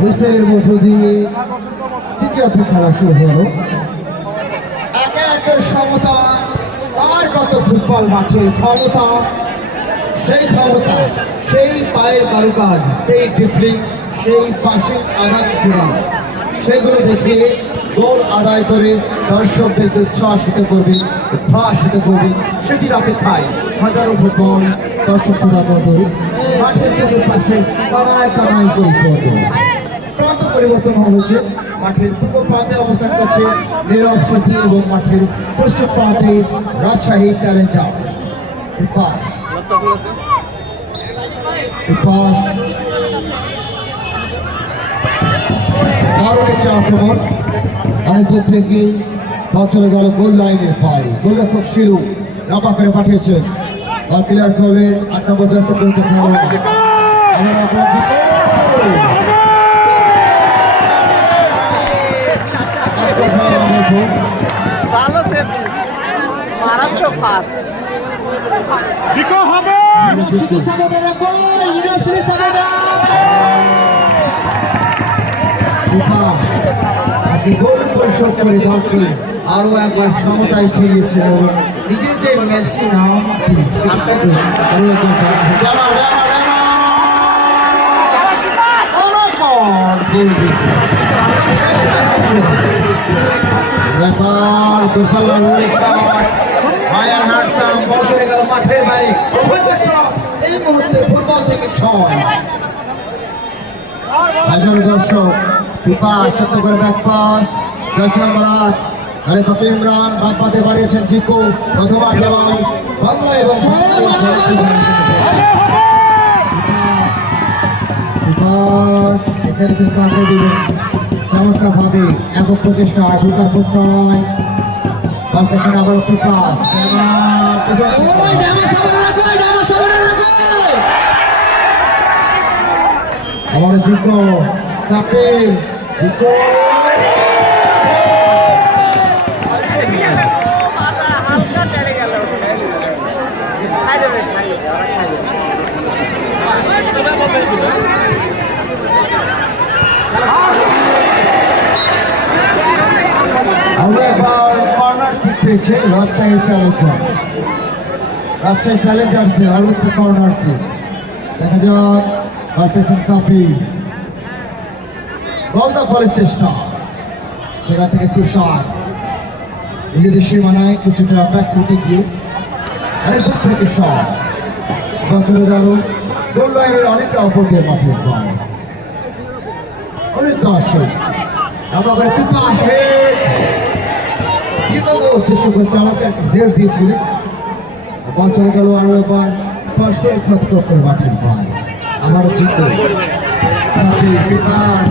হুইসেলের মধ্য দিয়ে দ্বিতীয়ার্ধ খেলা শুরু হলো। একে একে সমতা, আর কত ফুটবল মাঠের ক্ষমতা, সেই ক্ষমতা, সেই পায়ের কারুকাজ, সেই ড্রিবলিং, সেই পাশে আঘাত ফেরা, সেগুলো দেখে গোল আদায় করে দর্শকদেরকে উচ্ছ্বাসিত করবে, উদ্ভাসিত করবে, সেটির অপেক্ষায় হাজারো ফুটবল দর্শক শ্রোতা মণ্ডলী মাঠের চতুর্পাশে কানায় কানায় পরিপূর্ণ। প্রান্ত পরিবর্তন হয়েছে, মাঠের পূর্ব প্রান্তে অবস্থান করছে নীরব সাথী এবং মাঠের পশ্চিম প্রান্তে রাজশাহী চ্যালেঞ্জার্স। দারুণ একটি আক্রমণ, অনেকদিন থেকে চলে গেল গোল লাইনের বাইরে। গোলরক্ষক শিরু লম্বা করে পাঠিয়েছেন, বল ক্লিয়ার করলেন ৮ নম্বর জার্সি পরিহিত খেলোয়াড়। আজকে গোল পরিশোধ করে দলকে আরো একবার সমতায় ফিরিয়েছিল এবং নিজেদের মেসি নাম মাঠের বাইরে এই মুহূর্তে ফুটবল থেকে ৬ হাজার দর্শক। ছোট্ট করে ব্যাক পাস, ১০ নম্বর ৮ আরে পাকে ইমরান, বাম পাতে বাড়িয়েছেন জিকো, প্রথম আক্রমণ বাংলা এবং এখানে কাকে দিবেন চমৎকার ভাবে একক প্রচেষ্টা এখনকার প্রত্যয় বল পেছনে আবার প্রকাশ আবার জিকো সাপে জিকো আমরা এবার কর্নার কিক পেয়েছে রাজশাহী চ্যালেঞ্জার্স। রাজশাহী চ্যালেঞ্জার্সের আরো একটি কর্নার কিক দেখা যাক। বল পেয়েছেন সাফি, বল দখলের চেষ্টা, সেটা থেকে তুষার নিজেদের সীমানায় কিছুটা ব্যাকফুটে গিয়ে অনেক দূর থেকে শট চলে গেল গোল লাইনের অনেকটা অপর দিয়ে মাঠের বল। অনেক দর্শক আমরা আসে উদ্দেশ্য করতে আমাকে ঢের দিয়েছিলেন, বল চলে গেল আরো একবার পরস্পর ক্ষতিকর করে মাঠের বল। আবারও জিতো বিকাশ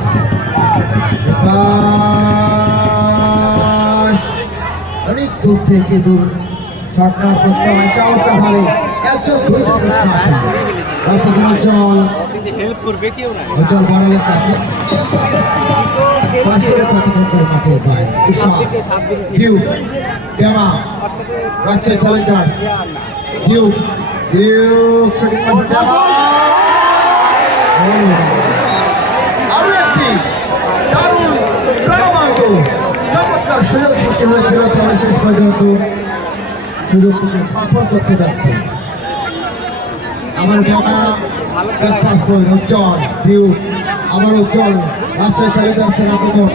অনেক দূর থেকে দূর শটটা করতে হয় চমৎকার ভাবে একজন দুই পেছনে জল জল বাড়ালেন তাকে ক্ষতিকর করে মাঠের বাইরে। রাজশাহী চ্যালেঞ্জার্স আরো একটি দারুণ প্রাণবন্ত চমৎকার সুযোগ সৃষ্টি হয়েছিল, তবে শেষ পর্যন্ত সুযোগটিকে সফল করতে ব্যর্থ। আমার পাস করলেন উজ্জ্বল আবার উজ্জ্বল রাজশাহী চ্যালেঞ্জার্সের আক্রমণ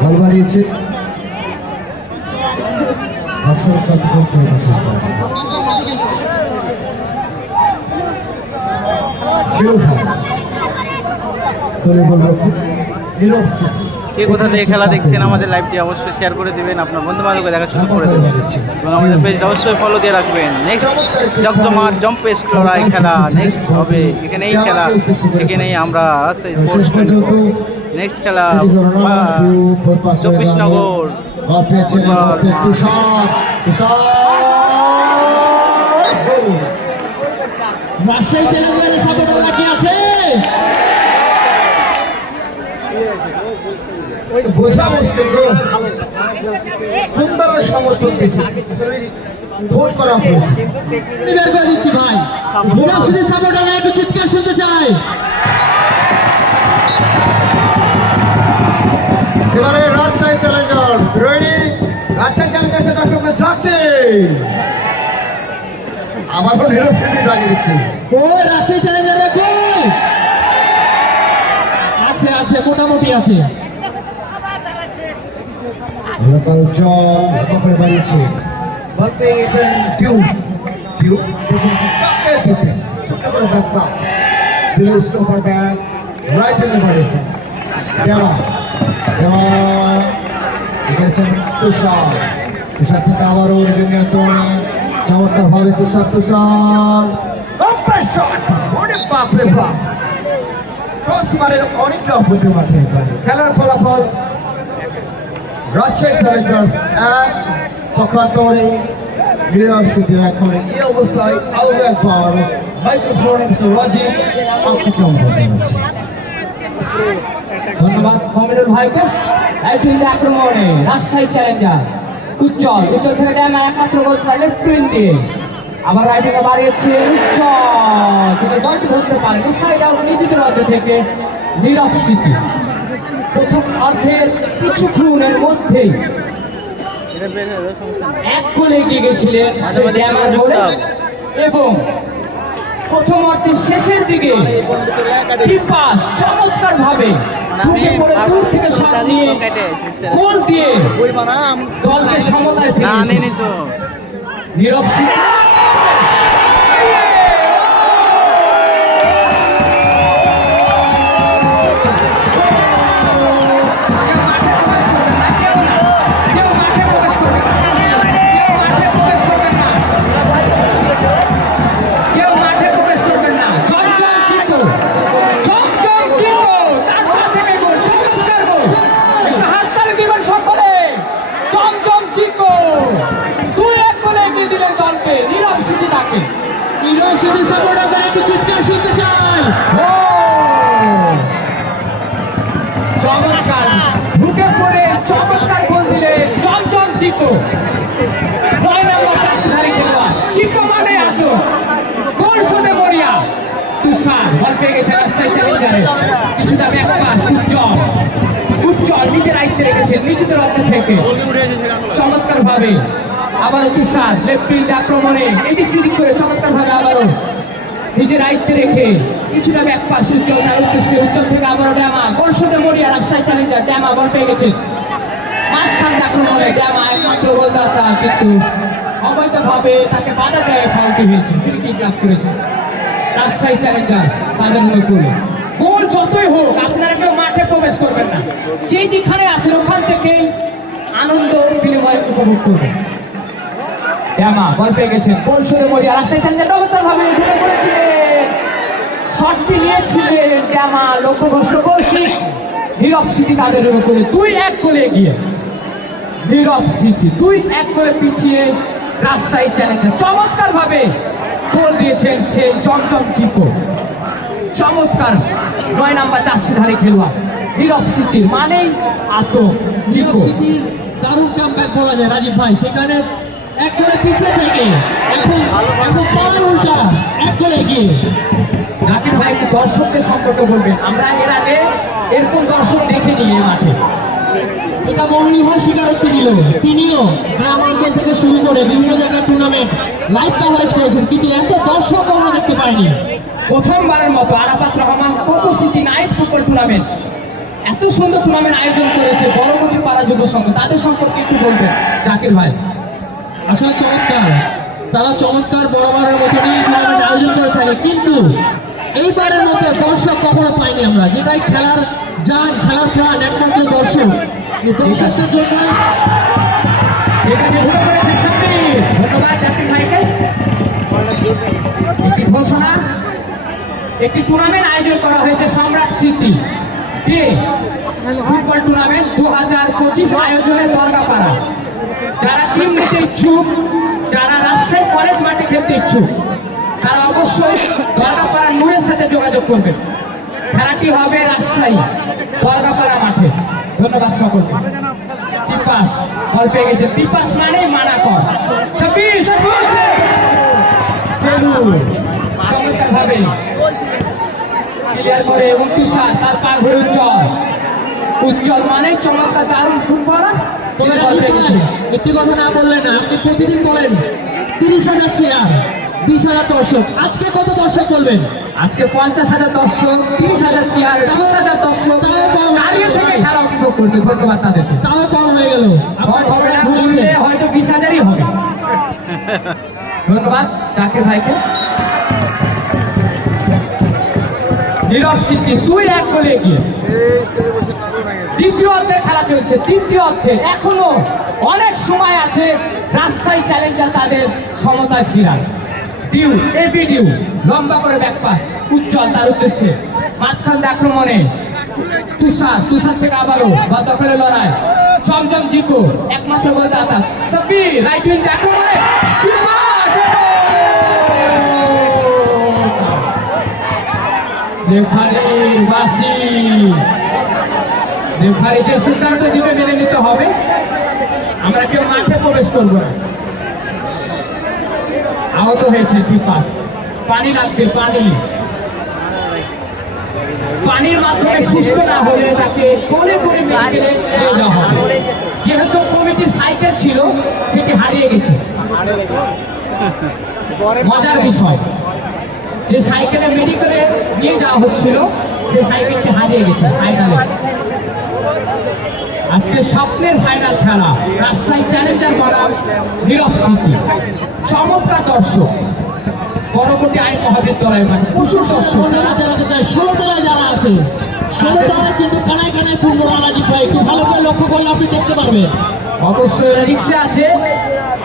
বল বাড়িয়েছে কে কোথা থেকে খেলা দেখছেন আমাদের লাইভটি অবশ্যই শেয়ার করে দিবেন, আপনার বন্ধু বান্ধবকে দেখা শুরু করে দেবেন এবং আমাদের পেজটা অবশ্যই ফলো দিয়ে রাখবেন। নেক্সট জগজমার জম্পেস্ট লড়াই খেলা নেক্সট হবে, এখানেই খেলা, সেখানেই আমরা নেক্সট খেলা ২৪ নগর রাজশাহী চ্যালেঞ্জার্সের সাপোর্টাররা কি আছে বোঝা মুশকিল, কোন দলের সমর্থন বেশি ভোট করা প্রয়োজন। বের করে দিচ্ছি ভাই, গোলাপ সিটি সাপোর্ট আমরা একটু চিৎকার শুনতে চাই। এবারে রাজশাহী চ্যালেঞ্জার্স রেডি, রাজশাহী চ্যালেঞ্জার্সের দর্শকদের চাকরি আবারও নিরপেক্ষে দাঁড়িয়ে দিচ্ছে। ওই রাজশাহী চ্যালেঞ্জারের গোল আছে আছে, মোটামুটি আছে। জল করে বাড়িয়েছে, বল পেয়ে গেছেন টিউ দেখেছি কাকে দিতে ছোট্ট করে ব্যাক পাস দিল, স্টোপার ব্যাক রাইট হ্যান্ডে বাড়িয়েছে দেওয়া দেওয়া দেখেছেন তুষার থেকে আবারও নিজের নিয়ন্ত্রণে চমৎকার ভাবে তুষার বাপরে বাপ ক্রসবারের অনেকটা অপরতে মাঠে খেলার ফলাফল রাজশাহী চ্যালেঞ্জার্স 1 পক্ষান্তরে নিরাশিতে এখন এই অবস্থায় আরো একবার মাইক্রোফোন রাজীব আপনাকে আমন্ত্রণ জানাচ্ছি। ধন্যবাদ মমিনুল ভাইকে। রাইট আক্রমণে রাজশাহী চ্যালেঞ্জার উজ্জ্বল থেকে ড্যামা একমাত্র গোল পাইলেন স্ক্রিন দিয়ে, আবার রাইটিংয়ে বাড়িয়েছে উজ্জ্বল, তিনি বলটি ধরতে পারেন সাইড আউট নিজেদের অর্ধ থেকে নীরব স্মৃতি। প্রথম অর্ধের কিছুক্ষণের মধ্যেই এক গোলে এগিয়ে গেছিলেন ড্যামার গোলে, এবং প্রথম অর্ধের শেষের দিকে পাস চমৎকার ভাবে ঢুকে পড়ে দূর থেকে শট নিয়ে গোল দিয়ে দলকে সমতায় ফিরিয়েছে নীরব স্মৃতি। চমৎকার ঢুকে পড়ে চমৎকার গোল দিলে চমচম চিকো, 9 নম্বর চাষধারী খেলোয়াড় চিকো মানে আসো গোল শোধে মরিয়া। তুষার বল পেয়ে গেছে রাজশাহী চ্যালেঞ্জারে, কিছুটা ব্যাক পাস উজ্জ্বল নিজের আয়ত্তে রেখেছেন নিজেদের অর্ধে থেকে চমৎকার ভাবে, আবারও তুষার লেফট ফিল্ড আক্রমণে এদিক সেদিক করে চমৎকার ভাবে আবারও নিজের আয়ত্তে রেখে কিছুটা ব্যাক পাস উজ্জ্বল, তার উদ্দেশ্যে উজ্জ্বল থেকে আবারও ড্যামা গোল শোধে মরিয়া রাজশাহী চ্যালেঞ্জার। ড্যামা বল পেয়ে গেছে মাঝখান আক্রমণে, ড্যামা একমাত্র গোলদাতা কিন্তু অবৈধভাবে তাকে বাধা দেয়, ফাউলটি হয়েছে, ফ্রি কিক লাভ করেছে রাজশাহী চ্যালেঞ্জার। তাদের মনে করলো গোল যতই হোক আপনারা কেউ মাঠে প্রবেশ করবেন না, যে যেখানে আছেন ওখান থেকেই আনন্দ বিনিময় উপভোগ করবেন। ড্যামা বল পেয়ে গেছেন গোল শোধে মরিয়া রাজশাহী চ্যালেঞ্জার চমৎকার ভাবে ঢুকে পড়েছিলেন, শটটি নিয়েছিলেন ড্যামা, লক্ষ্যভ্রষ্ট গোল কিক। নীরব স্মৃতি তাদের উপরে 2-1 করে এগিয়ে, নীরব স্মৃতি 2-1 করে পিছিয়ে রাজশাহী চ্যালেঞ্জার। চমৎকার ভাবে গোল দিয়েছেন সেই চমচম চিকো, চমৎকার 9 নম্বর চাষধারী খেলোয়াড় নীরব স্মৃতির মানেই আতঙ্ক। চিকো স্মৃতির দারুণ কামব্যাক বলা যায় রাজীব ভাই, সেখানে এক গোলে পিছিয়ে থেকে এখন পাওয়ার উল্টা 1 গোলে এগিয়ে। জাকির ভাই একটু দর্শকদের সম্পর্কে বলবেন, আমরা এর আগে এরকম দর্শক দেখিনি এই মাঠে, যেটা মমিনুল ভাই স্বীকারোক্তি দিল, তিনিও গ্রামাঞ্চল থেকে শুরু করে বিভিন্ন জায়গায় টুর্নামেন্ট লাইভ কাভারেজ করেছেন, কিন্তু এত দর্শক আমরা দেখতে পাইনি। প্রথমবারের মতো Arafat Rahman cocoa city night football tournament, এত সুন্দর টুর্নামেন্ট আয়োজন করেছে বড়মতি পাড়া যুব সংঘ, তাদের সম্পর্কে একটু বলবেন জাকির ভাই। আসলে চমৎকার, তারা চমৎকার বরাবরের মতনই টুর্নামেন্ট আয়োজন করে থাকে, কিন্তু এইবারের মতো দর্শক কখনো পাইনি আমরা, যেটাই খেলার যান খেলার প্রাণ একমাত্র দর্শক, দর্শকদের জন্য। ঠিক আছে, ঢুকে পড়েছে সাব্বির, ধন্যবাদ জাকির ভাইকে। একটি ঘোষণা, একটি টুর্নামেন্ট আয়োজন করা হয়েছে সম্রাট সিটি ডে ফুটবল টুর্নামেন্ট 2025 আয়োজনে দরগাপাড়া। যারা টিম নিতে ইচ্ছুক, যারা রাজশাহী কলেজ মাঠে খেলতে ইচ্ছুক, তারা অবশ্যই দরগাপাড়া নূরের সাথে যোগাযোগ করবেন। খেলাটি হবে রাজশাহী দরগাপাড়া মাঠে। ধন্যবাদ সকলকে। টিপাস বল পেয়ে গেছে। টিপাস মানে মানা কর। সাবির সেলু চমৎকার ভাবে ক্লিয়ার করে এবং তুষার তার পা ঘুরে উজ্জ্বল। উজ্জ্বল মানে চমৎকার দারুণ ফুটবলার। একটি কথা না বললেন না, আপনি প্রতিদিন বলেন 30,000 চেয়ার, 20,000 দর্শক। আজকে কত দর্শক বলবেন? আজকে 50,000 দর্শক, 30,000 চেয়ার, 20,000 দর্শক দাঁড়িয়ে থেকে খেলা উপভোগ করছে। ধন্যবাদ তাদেরকে। তাও কম হয়ে গেল। আপনার খবরটা ভুল আছে। হয়তো 20,000ই হবে। ধন্যবাদ জাকির ভাইকে। নীরব সিদ্ধি 2-1 গোলে এগিয়ে। দ্বিতীয় অর্ধে খেলা চলছে। তৃতীয় অর্ধে এখনো অনেক সময় আছে রাজশাহী চ্যালেঞ্জার তাদের সমতায় ফিরার। ডিউ এবি ডিউ লম্বা করে ব্যাক পাস উজ্জ্বল তার উদ্দেশ্যে। মাঝখান আক্রমণে তুষার থেকে আবারও বা দখলে লড়াই। চমচম জিকো একমাত্র গোলদাতা সাব্বির রাইট উইং আক্রমণে রেফারির বাসি। রেফারি যে সিদ্ধান্ত দিবে মেনে নিতে হবে। আমরা কেউ মাঠে প্রবেশ করবো না। আহত হয়েছে টিপাস। পানি লাগবে, পানির মাধ্যমে সুস্থ না হলে তাকে কোলে করে মেডিকেলে নিয়ে যাওয়া হবে। যেহেতু কমিটির সাইকেল ছিল সেটি হারিয়ে গেছে। মজার বিষয়, যে সাইকেলে মেডিকেলে নিয়ে যাওয়া হচ্ছিল সেই সাইকেলটি হারিয়ে গেছে ফাইনালে। আজকে স্বপ্নের ফাইনাল খেলা রাজশাহী চ্যালেঞ্জার বনাম নীরব সিটি। চমৎকার দর্শক পরবর্তী আইন মহাবিদ্যালয় মানে প্রচুর দর্শক। 16 তলায় যারা আছে 16 তলায় কিন্তু কানায় কানায় পূর্ণ রানাজি ভাই, একটু ভালো করে লক্ষ্য করলে আপনি দেখতে পারবেন। অবশ্যই রিক্সা আছে,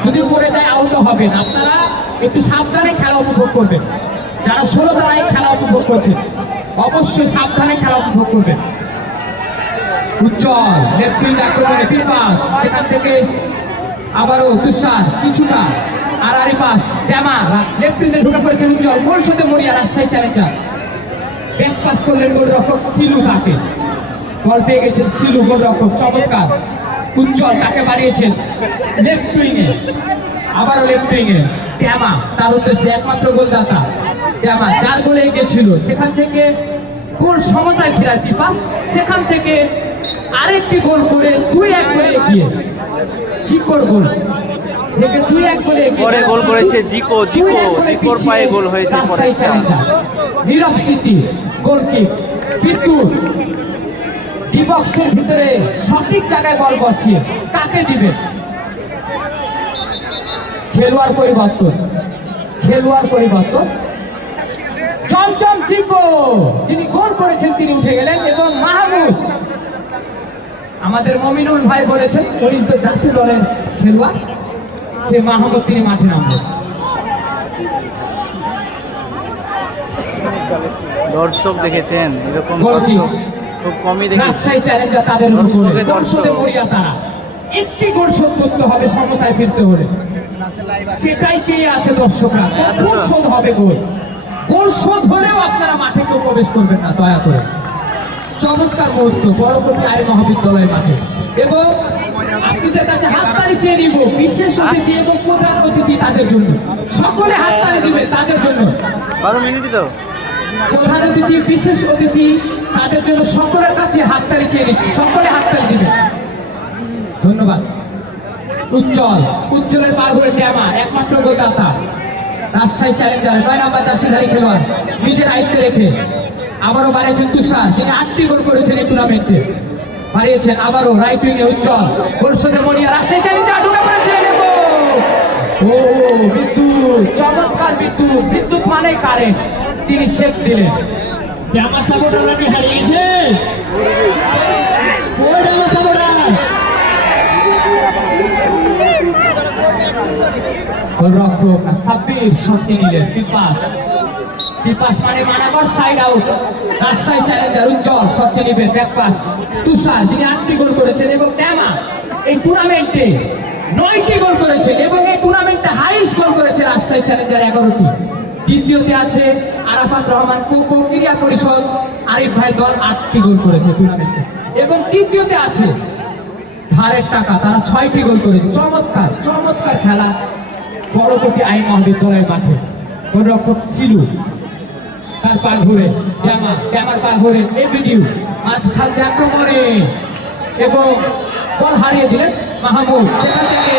যদি পড়ে যায় আহত হবেন। আপনারা একটু সাবধানে খেলা উপভোগ করবেন। যারা 16 তলায় খেলা উপভোগ করছেন অবশ্যই সাবধানে খেলা উপভোগ করবেন। উজ্জ্বল লেফট উইং আক্রমণে টিপাস, সেখান থেকে আবারও তুষার কিছুটা আড়াআড়ি পাস জামা লেফট উইংয়ে ঢুকে পড়েছেন উজ্জ্বল। গোল শোধে মরিয়া রাজশাহী চ্যালেঞ্জার। ব্যাক পাস করলেন গোলরক্ষক সিলু তাকে। বল পেয়ে গেছেন সিলু গোলরক্ষক চমৎকার। উজ্জ্বল তাকে বাড়িয়েছেন লেফট উইংয়ে, আবারও লেফট উইংয়ে জামা তার উদ্দেশ্যে একমাত্র গোলদাতা জামা যার গোলে এগিয়েছিল সেখান থেকে গোল সমতায় ফেরার টিপাস। সেখান থেকে আরেকটি গোল করে 2-1 গোলে এগিয়ে। জিকোর গোল থেকে 2-1 গোলে এগিয়ে। পরে গোল করেছে জিকোর পায়ে গোল হয়েছে পরে। নীরব সিটি গোল কিক। বিদ্যুৎ ডিবক্সের ভিতরে সঠিক জায়গায় বল বসিয়ে কাকে দিবে? খেলোয়াড় পরিবর্তন। চমচম জিকো যিনি গোল করেছেন তিনি উঠে গেলেন এবং মাহমুদ, আমাদের মমিনুল ভাই বলেছেন উনি তো জাতীয় দলের খেলোয়াড়, সে মাহমুদ তিনি মাঠে নামবেন। দর্শক দেখেছেন এরকম গোলটি খুব কমই দেখেছি। রাজশাহী চ্যালেঞ্জার তাদের উপরে দর্শকে গোল শোধে মরিয়া তারা। একটি গোল শোধ করতে হবে সমতায় ফিরতে হলে, সেটাই চেয়ে আছে দর্শকরা। কখন শোধ হবে গোল শোধ হলেও আপনারা মাঠে কেউ প্রবেশ করবেন না দয়া করে। চমৎকার মুহূর্ত বড়কতি আইন মহাবিদ্যালয় মাঠে। এবং আপনাদের কাছে হাততালি চেয়ে নিব বিশেষ অতিথি এবং প্রধান অতিথি তাদের জন্য। সকলে হাততালি দিবে তাদের জন্য। 12 মিনিটই তো। প্রধান অতিথি বিশেষ অতিথি তাদের জন্য সকলের কাছে হাততালি চেয়ে নিচ্ছি। সকলে হাততালি দিবে। ধন্যবাদ। উজ্জ্বলের পা ঘুরে ক্যামা একমাত্র গোলদাতা রাজশাহী চ্যালেঞ্জার 9 নম্বর জার্সিধারী খেলোয়াড় নিজের আয়ত্তে রেখে আবারও বাড়িয়েছেন তুষার, যিনি 8টি গোল করেছেন এই টুর্নামেন্টে। বাড়িয়েছেন আবারও রাইট উইংয়ে উজ্জ্বল। গোল শোধে মরিয়া রাজশাহী চ্যালেঞ্জার ঢুকে পড়েছেন। ও বিদ্যুৎ, চমৎকার বিদ্যুৎ মানে কারেন্ট, তিনি সেভ দিলেন। আমার সাপোর্টাররা কি হারিয়ে গেছে? ওই আমার সাপোর্টার গোলরক্ষক সাব্বির শক্তি নিলেন। টিপাস মানে মানাগর সাইড আউট। রাজশাহী চ্যালেঞ্জার উজ্জ্বল শক্তি নিবেন ব্যাক পাস। তুষার যিনি 8টি গোল করেছেন এবং ট্যামা এই টুর্নামেন্টে 9টি গোল করেছেন এবং এই টুর্নামেন্টে হাইস্ট গোল করেছে রাজশাহী চ্যালেঞ্জার 11টি। দ্বিতীয়তে আছে আরাফাত রহমান কোকো ক্রীড়া পরিষদ, আরিফ ভাই দল 8টি গোল করেছে টুর্নামেন্টে। এবং তৃতীয়তে আছে ধারের টাকা, তারা 6টি গোল করেছে। চমৎকার চমৎকার খেলা বড়কোটি আইন মহাবিদ্যালয়ের মাঠে। গোলরক্ষক সিলু, তার পা ঘুরে ড্যামার পা ঘুরে এবিডিউ মাঝখান দিয়ে আক্রমণে এবং বল হারিয়ে দিলেন মাহমুদ। সেখান থেকে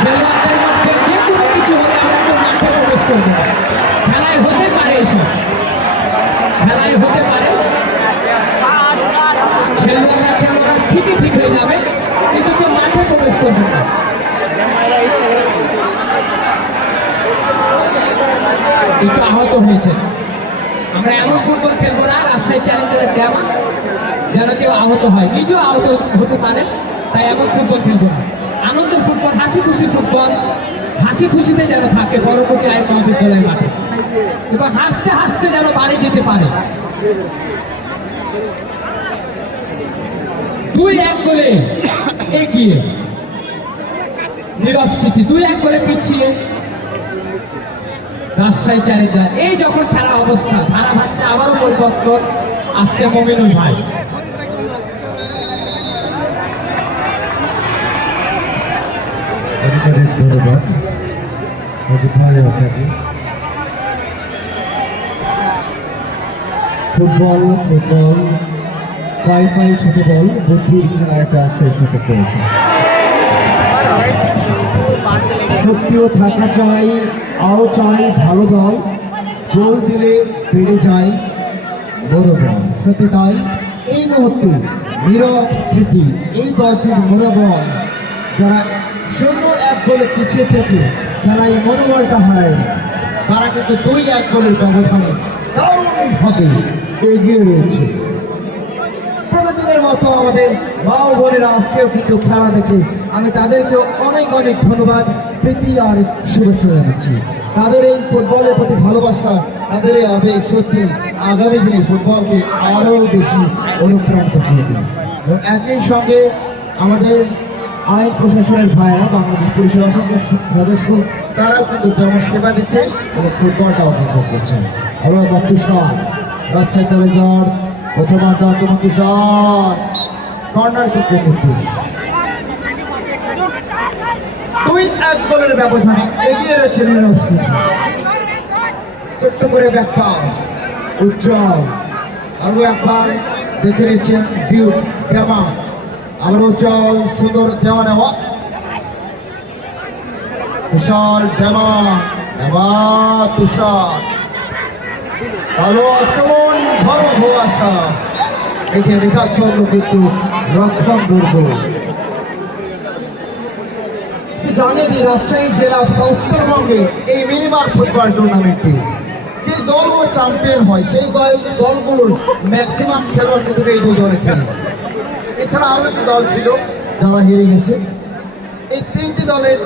খেলোয়াড়দের মধ্যে যে কোনো কিছু হলে আমরা তো মাঠে প্রবেশ করবো। খেলায় হতে পারে, এসব খেলায় হতে পারে, খেলোয়াড়রা ঠিকই ঠিক হয়ে যাবে, কিন্তু কেউ মাঠে প্রবেশ করবে না। একটু আহত হয়েছে। আমরা এমন ফুটবল খেলবো না রাজশাহী চ্যালেঞ্জারের ড্যামা যেন কেউ আহত হয়, নিজেও আহত হতে পারে, তাই এমন ফুটবল খেলবো না। আনন্দের ফুটবল, হাসি খুশি ফুটবল, হাসি খুশিতে যেন থাকে বড়কোটি আইন মহাবিদ্যালয়ের মাঠে, এবং হাসতে হাসতে যেন বাড়ি যেতে পারে। 2-1 গোলে এগিয়ে নীরব স্মৃতি, 2-1 গোলে পিছিয়ে রাজশাহী চ্যালেঞ্জার। এই যখন খেলা অবস্থা, ধারা ভাষ্যে আবারও পরিবর্তন আসছে মমিনুল ভাই। ধন্যবাদ অজিত ভাই আপনাকে। ফুটবল পাই ছোট বল বুদ্ধির খেলাটা শেষ হতে পেরেছে। শক্তিও থাকা চাই, আরও চাই ভালো দল, গোল দিলে বেড়ে যায় বড় বল। সত্যি তাই, এই মুহূর্তে নীরব স্মৃতি এই দলটির মনোবল, যারা 0-1 গোলে পিছিয়ে থেকে খেলায় মনোবলটা হারায়, তারা কিন্তু 2-1 গোলের ব্যবধানে দারুণভাবে এগিয়ে রয়েছে। প্রতিদিনের মতো আমাদের মা ও বোনেরা আজকেও কিন্তু খেলা দেখে, আমি তাদেরকে অনেক অনেক ধন্যবাদ, প্রীতি আর শুভেচ্ছা জানাচ্ছি। তাদের এই ফুটবলের প্রতি ভালোবাসা, তাদের এই আবেগ সত্যি আগামী দিনে ফুটবলকে আরও বেশি অনুপ্রাণিত করে দেবে। এবং একই সঙ্গে আমাদের আইন প্রশাসনের ভাইয়েরা, বাংলাদেশ পুলিশের অসংখ্য সদস্য, তারাও কিন্তু জনসেবা দিচ্ছে এবং ফুটবলটা উপভোগ করছে। আরও একবার তুষার, রাজশাহী চ্যালেঞ্জার্স প্রথমার্ধ আক্রমণ তুষার, কর্নার কিকের নির্দেশ। 2-1 গোলের ব্যবধানে এগিয়ে রয়েছে নীরব স্মৃতি। ছোট্ট করে ব্যাক পাস উজ্জ্বল, আরও একবার দেখে নিচ্ছেন ডিউক ড্যামা, আবার উজ্জ্বল সুন্দর দেওয়া নেওয়া। তুষার ড্যামা, তুষার ভালো আক্রমণ, ভালো আসা দেখে মেঘাচ্ছন্ন কিন্তু রক্ষণ দুর্গ। জানে যে রাজশাহী জেলা তথা উত্তরবঙ্গে এই মিনিমাম ফুটবল টুর্নামেন্টে যে দলগুলো চ্যাম্পিয়ন হয়, সেই দলগুলোর ম্যাক্সিমাম খেলোয়াড় কিন্তু এই 2 দলে খেলে। এছাড়া আরও একটি দল ছিল যারা হেরে গেছে। এই 3টি দলের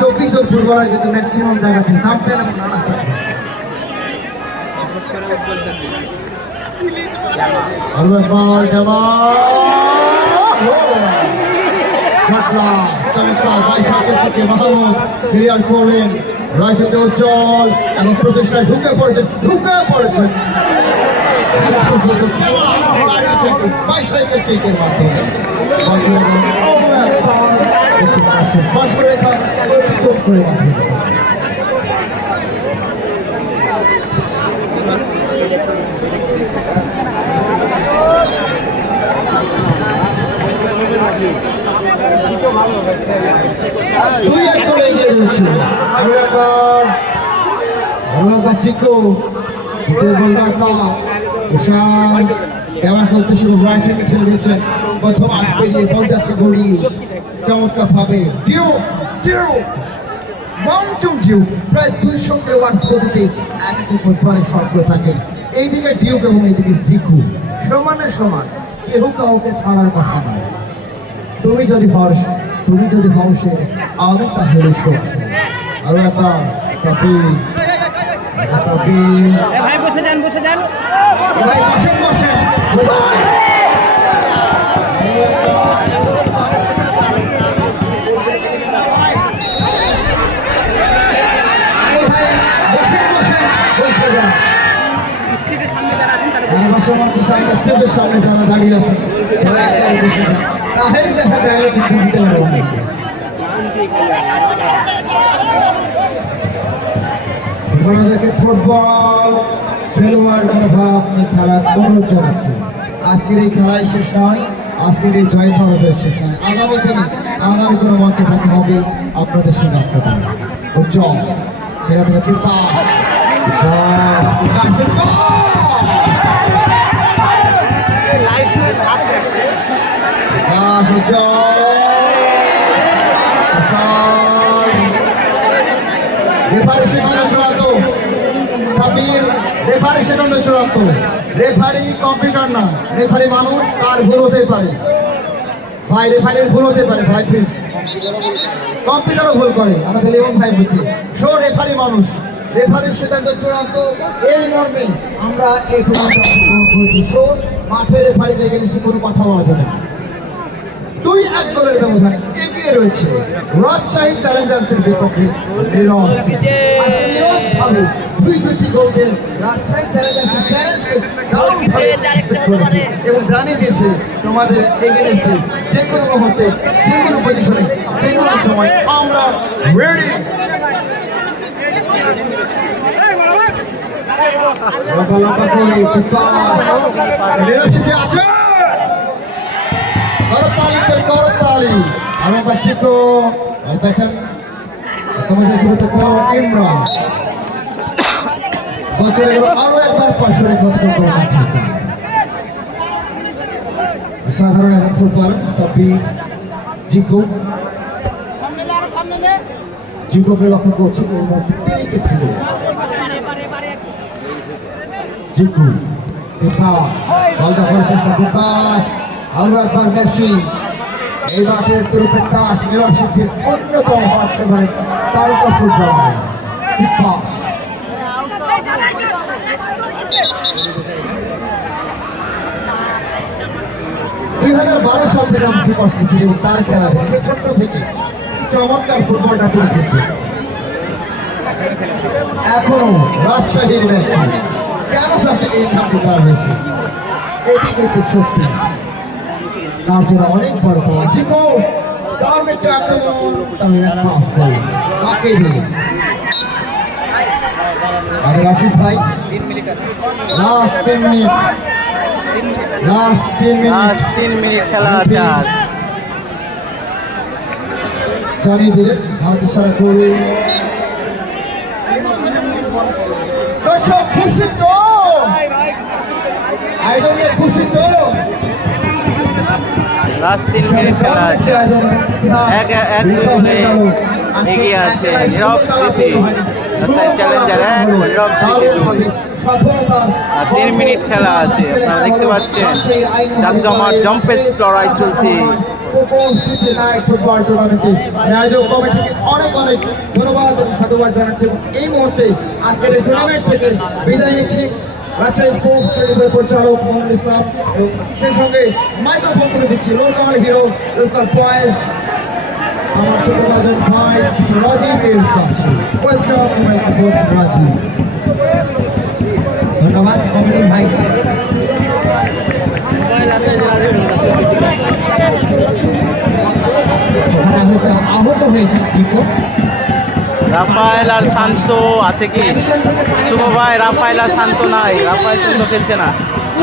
24 জন ফুটবলার কিন্তু ম্যাক্সিমাম জায়গাতে চ্যাম্পিয়ন এবং নানা সাথে। আরো একবার চমৎকার 22 হাতের থেকে মাহমুদ ক্লিয়ার করলেন, রাইট হাতে উজ্জ্বল এবং প্রচেষ্টায় ঢুকে পড়েছেন 22 হাতের কিকের মাধ্যমে রেখা অতিক্রম করে মাঠে। দুই এক করে এগিয়ে রয়েছে। আরো একবার চিকু দ্বিতীয় গোলদাতা বিশাল কেমন করতে শুরু রাইট থেকে ছেড়ে দিয়েছেন, প্রথম আট পেরিয়ে বল যাচ্ছে গড়িয়ে চমৎকার ভাবে মাউন্টেন ডিউ প্রায় 200 কিলোওয়াটস গতিতে একটি ফুটবলের সক্রিয় থাকে। এইদিকে ডিউক এবং এইদিকে জিকু সমানে সমান, কেউ কাউকে ছাড়ার কথা নয়। তুমি যদি হও সে, আমি তাহলে সে। আরো একবার সাফি ভাই বসে যান ভাই বসেন বসে যান। আমাদের সামনে স্টেজের সামনে যারা দাঁড়িয়ে আছে তাহেরই দেখা ডায়লগ দিতে পারবো না। আপনাদেরকে ফুটবল খেলোয়াড় মনোভাব নিয়ে খেলার অনুরোধ জানাচ্ছি। আজকের এই খেলায় শেষ নয়, আজকের এই জয় ভারতের শেষ নয়। আগামী দিনে আগামী কোনো মঞ্চে দেখা হবে আপনাদের সঙ্গে আপনাদের উজ্জ্বল সেটা থেকে বিকাশ রেফারি সিদ্ধান্ত চূড়ান্ত। সাবির রেফারি সিদ্ধান্ত চূড়ান্ত। রেফারি কম্পিউটার না, রেফারি মানুষ, তার ভুল হতেই পারে ভাই, রেফারির ভুল হতে পারে ভাই, প্লিজ। কম্পিউটারও ভুল করে, আমাদের লেমন ভাই বুঝছে। সো রেফারি মানুষ, রেফারির সিদ্ধান্ত চূড়ান্ত। এই মর্মে আমরা এই টুর্নামেন্টে অংশগ্রহণ করেছি। সো মাঠে রেফারির এগেইনস্টে কোনো কথা বলা যাবে না। 2-1 গোলের ব্যবধান এগিয়ে রয়েছে রাজশাহী চ্যালেঞ্জার্সের বিপক্ষে নীরব। আজকে নীরবভাবে 2-2টি গোল দিয়ে রাজশাহী চ্যালেঞ্জার্সের চ্যালেঞ্জকে দারুণভাবে রেসপেক্ট করেছে এবং জানিয়ে দিয়েছে তোমাদের এগেইনস্টে যে কোনো মুহূর্তে, যে কোনো পজিশনে, যে কোনো সময় আমরা রেডি। আছে করতালি আর একবার চিকো পেছন তোমাদের শুরুতে করো ইমরান বছরে আরো একবার পাশে কতক্ষণ করে আছে সাধারণ একজন ফুটবল সাব্বির জিকোকে লক্ষ্য করছে এর মধ্যে তিনিকে ফিরে জিকো বিকাশ বল দেখার চেষ্টা, বিকাশ আরো একবার মেসি। এই মাঠের তুরুপের দাস নীরব সিদ্ধির অন্যতম বর্তমানে তারকা ফুটবলার বিকাশ। 2012 সাল থেকে আমি বিকাশ নিচ্ছি এবং তার খেলা থেকে সেই ছোট্ট থেকে চমৎকার ফুটবলটা তুলে দিচ্ছে। এখনো রাজশাহীর মেসি, কেন তাকে এই নাম দেওয়া হয়েছে? এটি কিন্তু সত্যি তার জন্য অনেক বড় পাওয়া। জিকো টমেটো আক্রমণ, তবে পাস করে কাকে দিলেন আমাদের রাজীব ভাই। লাস্ট 3 মিনিট, লাস্ট 3 মিনিট খেলা আছে আর জানিয়ে দিলেন ভারত ইশারা করে। দর্শক খুশি তো, আয়োজনে খুশি তো। লাস্ট 3 মিনিট খেলা আছে, 1-2 গোলে এগিয়ে আছে নীরব স্মৃতি। রাজশাহী চ্যালেঞ্জার 1, নীরব স্মৃতি 2। আর 3 মিনিট খেলা আছে। আপনারা দেখতে পাচ্ছেন জাকজমাট জম্পেস লড়াই চলছে। ফুটবল টুর্নামেন্টে আয়োজক কমিটিকে অনেক অনেক ধন্যবাদ এবং সাধুবাদ জানাচ্ছি। এই মুহূর্তে আজকের এই টুর্নামেন্ট থেকে বিদায় নিচ্ছি রাজশাহী স্পোর্টস ট্রেনিংয়ের পরিচালক মোহাম্মদ ইসলাম এবং সেই সঙ্গে মাইক্রোফোন করে দিচ্ছি লোকাল হিরো, লোকাল বয়েজ আমার সুন্দরবাজন ভাই রাজীবের কাছে। Welcome to microphone Rajib. ধন্যবাদ কমিটির ভাই। আহত হয়েছে জিকো। রাফায়েল আর শান্ত আছে কি? শুভ ভাই, রাফায়েল আর শান্ত নাই। রাফায়েল শান্ত খেলছে না।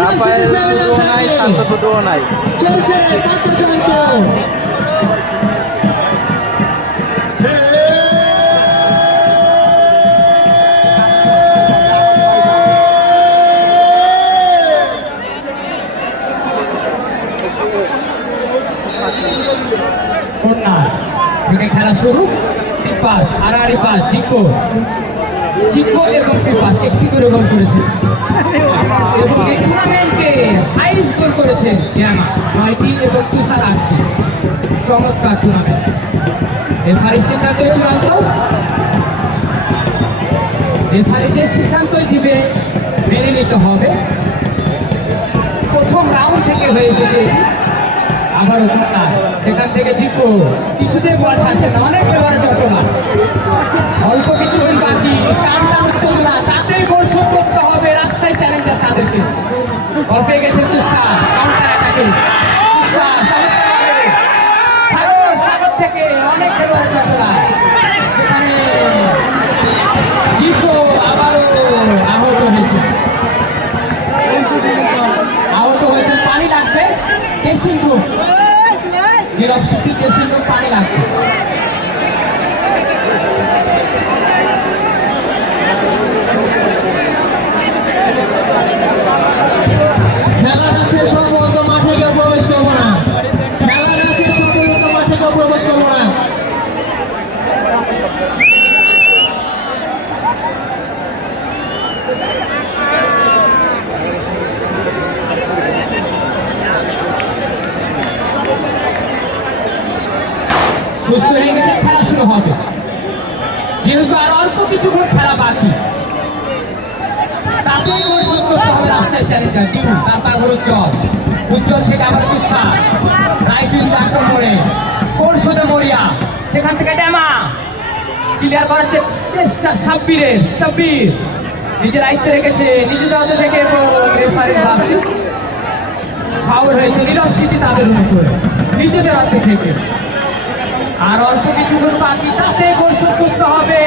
রাফায়েল দুটোও নাই, শান্ত দুটোও নাই। চলছে বাদ্যযন্ত্র। থেকে খেলা শুরু। পাস আড়াআড়ি পাস জিকো এবং পাস একটি করে গোল করেছে এবং এই টুর্নামেন্টে হাই স্কোর করেছে ইয়ামা 9টি এবং তুষার 8টি। চমৎকার টুর্নামেন্ট। রেফারি সিদ্ধান্ত চূড়ান্ত। রেফারি যে সিদ্ধান্তই দিবে মেনে নিতে হবে। প্রথম রাউন্ড থেকে হয়ে এসেছে এটি। আবারও ধোকা, সেখান থেকে জিকো কিছুতেই বল ছাড়ছে না, অনেক খেলোয়াড়ের যন্ত্রণা, অল্প কিছু বাকি, টান টান উত্তেজনা, তাতেই গোল শোধ করতে হবে রাজশাহী চ্যালেঞ্জার তাদেরকে। বল পেয়ে গেছে তুষার, কাউন্টার অ্যাটাকে তুষার চমৎকারভাবে সাগর থেকে অনেক খেলোয়াড়ের যন্ত্রণা, সেখানে জিকো আবারও আহত হয়েছে, পানি লাগবে ড্রেসিং রুম, নীরব সিটি ড্রেসিং রুম, পানি লাগবে। খেলাটা শেষ হওয়া পর্যন্ত মাঠে কেউ প্রবেশ করবো না, খেলাটা শেষ হওয়া পর্যন্ত মাঠে কেউ প্রবেশ করবো না। সুস্থ হয়ে গেছে, খেলা শুরু হবে, যেহেতু আর অল্প কিছুক্ষণ খেলা বাকি, তাতেই গোল শোধ করতে হবে রাজশাহী চ্যালেঞ্জার। ডিউ তারপর উজ্জ্বল থেকে আবার তুষার, রাইট উইং আক্রমণে গোল শোধে মরিয়া, সেখান থেকে ড্যামা ক্লিয়ার করার চেষ্টা সাব্বির নিজের আয়ত্তে রেখেছে, নিজেদের হাতে থেকে রেফারির বাসি ফাউল হয়েছে, নীরব সিটি তাদের উপরে নিজেদের হাতে থেকে। আর অল্প কিছুক্ষণ বাকি, তাতে গোল শোধ করতে হবে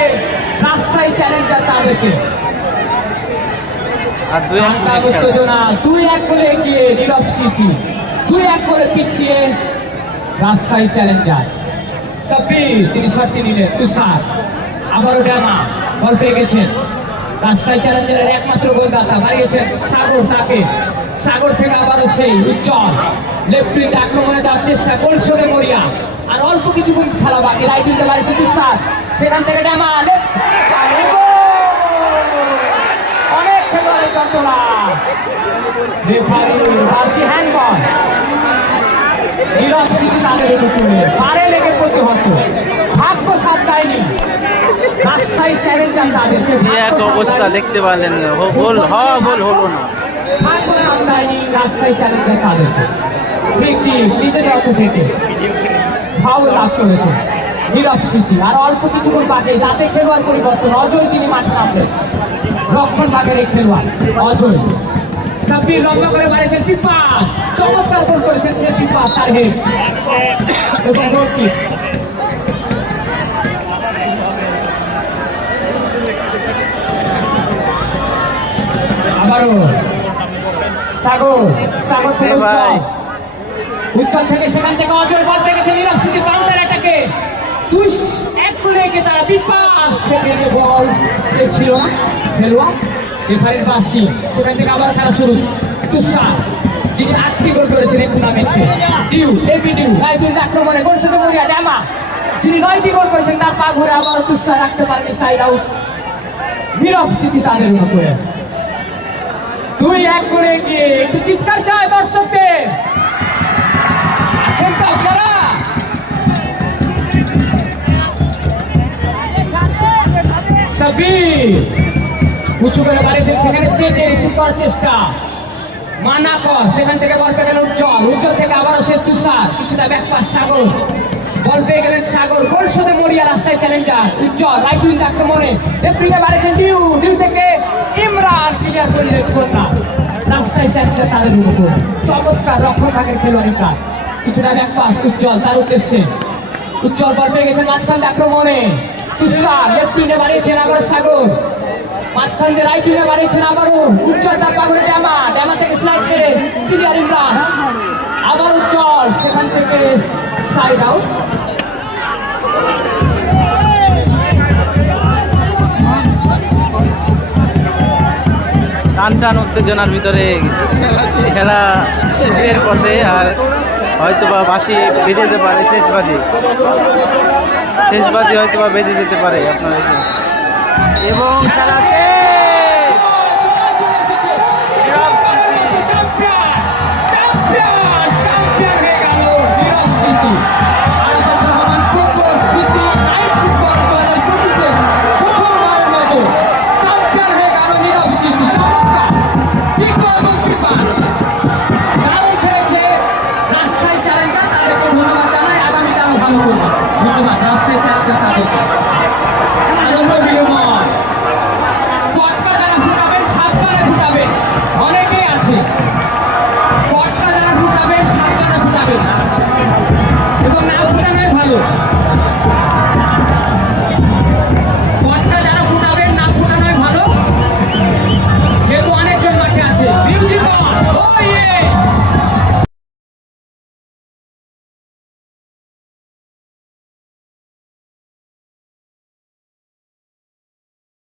রাজশাহী চ্যালেঞ্জার তাদেরকে। আর 2-1 উত্তেজনা, 2-1 করে এগিয়ে নীরব সিটি, 2-1 করে পিছিয়ে রাজশাহী চ্যালেঞ্জার। সাব্বির তিনি শটটি নিলেন, তুষার আবারও ড্যামা বল পেয়ে গেছেন, রাজশাহী চ্যালেঞ্জারের একমাত্র গোলদাতা বাড়িয়েছেন সাগর থেকে আবারও সেই উজ্জ্বল লেফট উইং আক্রমণে দেওয়ার চেষ্টা, গোল শোধে মরিয়া। আর অল্প কিছুক্ষণ খেলা বাকি, রাইট উইংয়ে বাড়িয়েছে তুষার, সেখান থেকে ড্যামা অনেক খেলোয়াড়ের যন্ত্রণা, রেফারির বাসি হ্যান্ডবল, নীরব সিটি তাদের উপরে পারে লেগে প্রতিহত, ভাগ্য সাথ দেয়নি রাজশাহী চ্যালেঞ্জার তাদেরকে। এক অবস্থা দেখতে পেলেন, গোল হলো না, ভাগ্য সাথ দেয়নি রাজশাহী চ্যালেঞ্জার তাদেরকে। ফ্রি কিক নিজেদের অর্থ থেকে ফাউল লাভ করেছে নীরব সিটি। আর অল্প কিছুক্ষণ বাকি, তাতে খেলোয়াড় পরিবর্তন, অজয় তিনি মাঠে নামলেন, রক্ষণ ভাগের এই খেলোয়াড় অজয়। সাব্বির লম্বা করে বাড়িয়েছেন, পিপাস চমৎকার গোল করেছেন সে পিপাস, তার হেড এবং গোল কিক। আবারও সাগর থেকে উজ্জ্বল থেকে, সেখান থেকে অজয় বল পেয়ে গেছে, নীরব সিটি কাউন্টার অ্যাটাকে 2-1 করে এগিয়ে তারা, বিপাস থেকে বল ছিল না খেলোয়াড়, রেফারির বাসি, সেখান থেকে আবার খেলা শুরু। তুষার যিনি 8টি গোল করেছেন এই টুর্নামেন্টে, ডিউ রাইট উইং আক্রমণে গোল শোধে মরিয়া, ড্যামা যিনি 9টি গোল করেছেন, তার পা ঘুরে আবারও তুষার রাখতে পারেনি সাইড আউট, নীরব সিটি তাদের উপরে 2-1 করে এগিয়ে। একটু চিৎকার চায় দর্শকদের, আছেন তো আপনারা? সাব্বির উঁচু করে বাড়িয়েছেন, সেখানে চেটে রিসিভ করার চেষ্টা, মানা কর, সেখান থেকে বল পেয়ে গেলেন উজ্জ্বল থেকে আবারও সে তুষার, কিছুটা ব্যাকপাস সাগর, বল পেয়ে গেলেন সাগর, গোল শোধে মরিয়া রাজশাহী চ্যালেঞ্জার। উজ্জ্বল রাইট উইং আক্রমণে রেফারিকে বাড়িয়েছেন, ডিউ থেকে ইমরান ক্লিয়ার করলেন কর্নার, রাজশাহী চ্যালেঞ্জার তাদের উপর। চমৎকার রক্ষণ ভাগের খেলোয়াড়রা, কিছুটা ব্যাকপাস উজ্জ্বল তার উদ্দেশ্যে, উজ্জ্বল বল পেয়ে গেছেন মাঝখান আক্রমণে, তুষার লেফট উইংয়ে বাড়িয়েছেন আবার সাগর, মাঝখান দিয়ে রাইট উইংয়ে বাড়িয়েছেন আবারও উজ্জ্বল, তার পাগলে ড্যামা থেকে স্লাইড করে ক্লিয়ার ইমরান, আবার উজ্জ্বল, সেখান থেকে সাইড আউট। টান উত্তেজনার ভিতরে খেলা শেষের পথে, আর হয়তো বা বাঁশি বেজে যেতে পারে, শেষবাজি হয়তো বা বেজে যেতে পারে আপনাদের, এবং খেলা রাজশাহী চ্যালেঞ্জার গেল